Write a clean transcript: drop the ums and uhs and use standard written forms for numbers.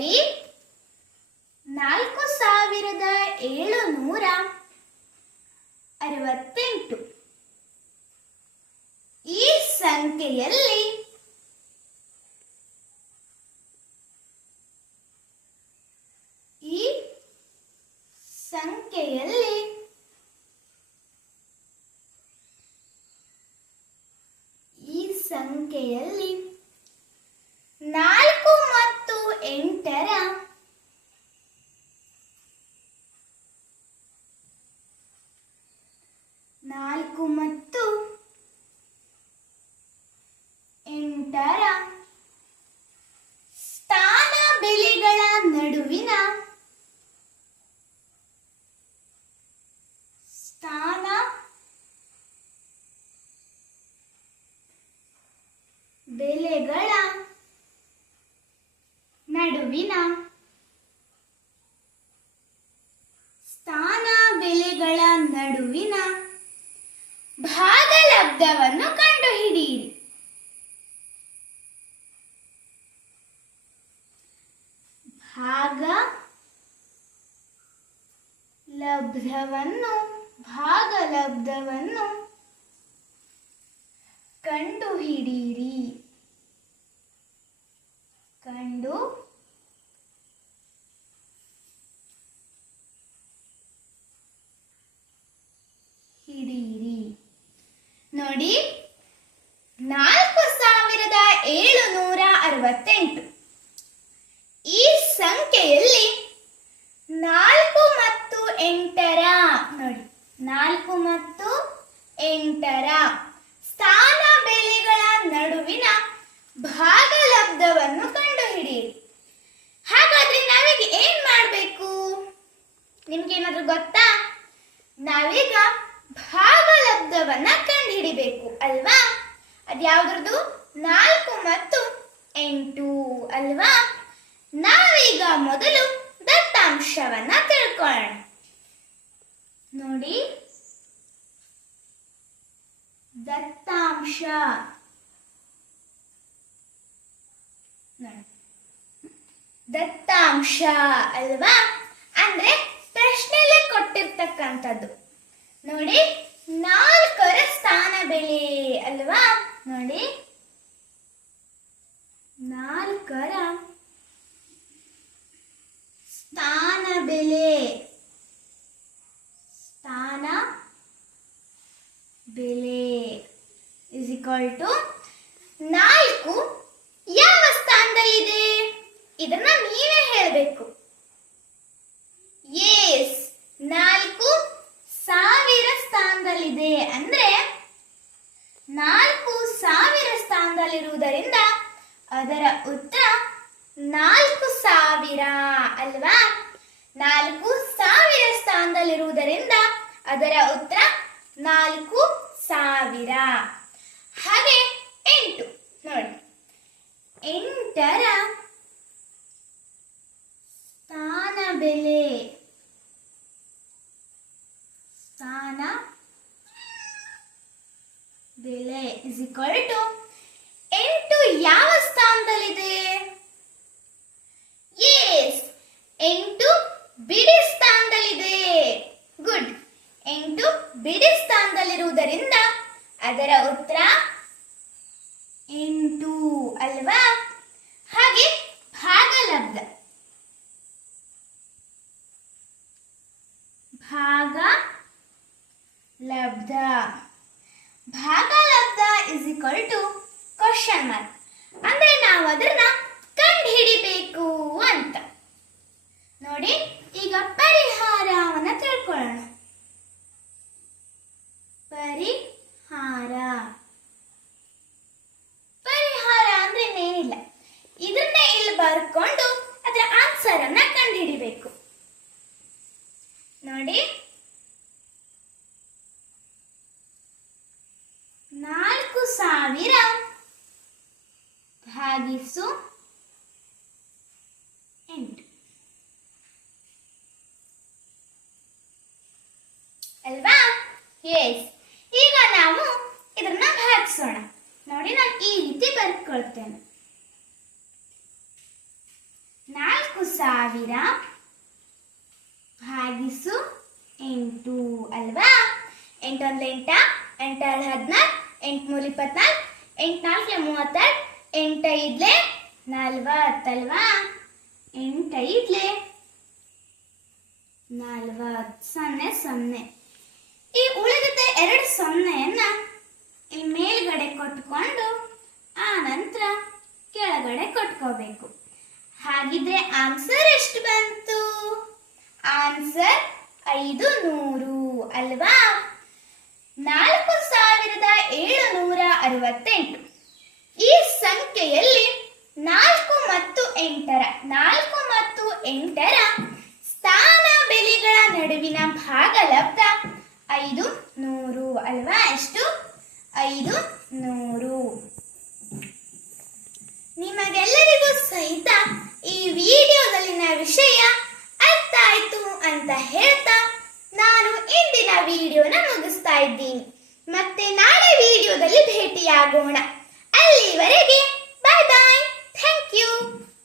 ನೋಡಿ, 4768 ಈ ಸಂಖ್ಯೆಯಲ್ಲಿ ಈ ಸಂಖ್ಯೆಯಲ್ಲಿ 4 ಮತ್ತು 8ರ ಸ್ಥಾನ ಬೆಲೆಗಳ ನಡುವಿನ ಭಾಗಲಬ್ಧವನ್ನು ಕಂಡುಹಿಡಿಯಿರಿ. ಭಾಗಲಬ್ಧವನ್ನು ಕಂಡುಹಿಡಿಯಿರಿ. ನೋಡಿ, 4768 ಈ ಸಂಖ್ಯೆಯಲ್ಲಿ 4 ಮತ್ತು 8ರ ನೋಡಿ 4 ಮತ್ತು 8ರ ಸ್ಥಾನ ಬೆಲೆಗಳ ನಡುವಿನ ಭಾಗಲಬ್ಧವನ್ನು ಕಂಡುಹಿಡಿಯಿರಿ. ಹಾಗಾದ್ರೆ ನಾವೀಗ ಏನ್ ಮಾಡಬೇಕು? ನಿಮ್ಗೇನಾದ್ರೂ ಗೊತ್ತಾ? ನಾವೀಗ ಭಾಗಲಬ್ಧವನ್ನ ಕಂಡುಹಿಡಿಬೇಕು ಅಲ್ವಾ? ಅದ್ಯಾವ್ದ್ರದ್ದು? 4 ಮತ್ತು 8 ಅಲ್ವಾ? ನಾವೀಗ ಮೊದಲು ದತ್ತಾಂಶವನ್ನ ತಿಳ್ಕೊಳ್ಳೋಣ. ನೋಡಿ, ದತ್ತಾಂಶ ಅಲ್ವಾ? ಅಂದ್ರೆ ಪ್ರಶ್ನೆಯಲ್ಲೇ ಕೊಟ್ಟಿರ್ತಕ್ಕಂಥದ್ದು. ನೋಡಿ, 4ರ ಸ್ಥಾನ ಬೆಲೆ ಅಲ್ವಾ? ನೋಡಿ, 4ರ ಸ್ಥಾನ ಬೆಲೆ ಇಸ್ ಈಕ್ವಲ್ ಟು 4 ಯಾವ ಸ್ಥಾನದಲ್ಲಿದೆ? ಇದನ್ನ ನೀವೇ ಹೇಳಬೇಕು. ಎಸ್, 4 1000 ಸ್ಥಾನದಲ್ಲಿದೆ. ಅಂದ್ರೆ 4000 ಸ್ಥಾನದಲ್ಲಿರುವುದರಿಂದ ಅದರ ಉತ್ತರ 4000 ಅಲ್ವಾ? 4000 ಸ್ಥಾನದಲ್ಲಿರುವುದರಿಂದ ಅದರ ಉತ್ತರ 4000. ಹಾಗೆ 8 ನೋಡಿ, 8ರ ಸ್ಥಾನ ಬೆಲೆ ಇಸ್ ಈಕ್ವಲ್ ಟು 8 ಯಾವ ಸ್ಥಾನದಲ್ಲಿದೆ? ಎಸ್, 8 ಬಿಡಿ ಸ್ಥಾನದಲ್ಲಿದೆ. ಗುಡ್. 8 ಬಿಡಿ ಸ್ಥಾನದಲ್ಲಿರುವುದರಿಂದ ಅದರ ಉತ್ತರ 8 ಅಲ್ವಾ? ಹಾಗೆ ಭಾಗಲಬ್ಧ is equal to question mark. ಅಂದ್ರೆ ನಾವು ಅದನ್ನ ಕಂಡುಹಿಡಿಬೇಕು ಅಂತ. ನೋಡಿ, ಈಗ ಪರಿಹಾರವನ್ನ ತಿಳ್ಕೊಳ್ಳೋಣ. ಪರಿಹಾರ ಅಂದ್ರೆ ಏನಿಲ್ಲ, ಇದನ್ನೇ ಇಲ್ಲಿ ಬರ್ಕೊಂಡು ಅದರ ಆನ್ಸರ್ ಅನ್ನ ಕಂಡುಹಿಡಿಬೇಕು. ನೋಡಿ, 4000 ಭಾಗಿಸು 8 ಅಲ್ವಾ? ಎಸ್. ಈಗ ನಾವು ಇದನ್ನ ಭಾಗಿಸೋಣ. ನೋಡಿ, ನಾನು ಈ ರೀತಿ ಬರ್ಕೊಳ್ತೇನೆ. 4000 ಭಾಗಿಸು 8 ಅಲ್ವಾ? 8 1 8, 8 2 16, 8 3 24, 8 4 32, 8 5 40 ಅಲ್ವಾ? 8 5 40, 0 0. ಈ ಉಳಿದ 2 ಸೊನ್ನೆಯನ್ನ ಈ ಮೇಲ್ಗಡೆ ಕೊಟ್ಕೊಂಡು ಆ ನಂತರ ಕೆಳಗಡೆ ಕೊಟ್ಕೋಬೇಕು. ಹಾಗಿದ್ರೆ ಆನ್ಸರ್ ಎಷ್ಟು ಬಂತು? ಆನ್ಸರ್ 500 ಅಲ್ವಾ? 4768. ಈ ಸಂಖ್ಯೆಯಲ್ಲಿ 4 ಮತ್ತು 8ರ ಸ್ಥಾನ ಬೆಲೆಗಳ ನಡುವಿನ ಭಾಗಲಬ್ಧ 500 ಅಲ್ವಾ? ಎಷ್ಟು? 500. ನಿಮಗೆಲ್ಲರಿಗೂ ಸಹಿತ ಈ ವಿಡಿಯೋದಲ್ಲಿನ ವಿಷಯ ಅರ್ಥ ಆಯ್ತು ಅಂತ ಹೇಳ್ತಾ ನಾನು ಇಂದಿನ ವಿಡಿಯೋನ ಮುಗಿಸ್ತಾ ಇದ್ದೀನಿ. ಮತ್ತೆ ನಾಳೆ ವಿಡಿಯೋದಲ್ಲಿ ಭೇಟಿಯಾಗೋಣ. ಅಲ್ಲಿವರೆಗೆ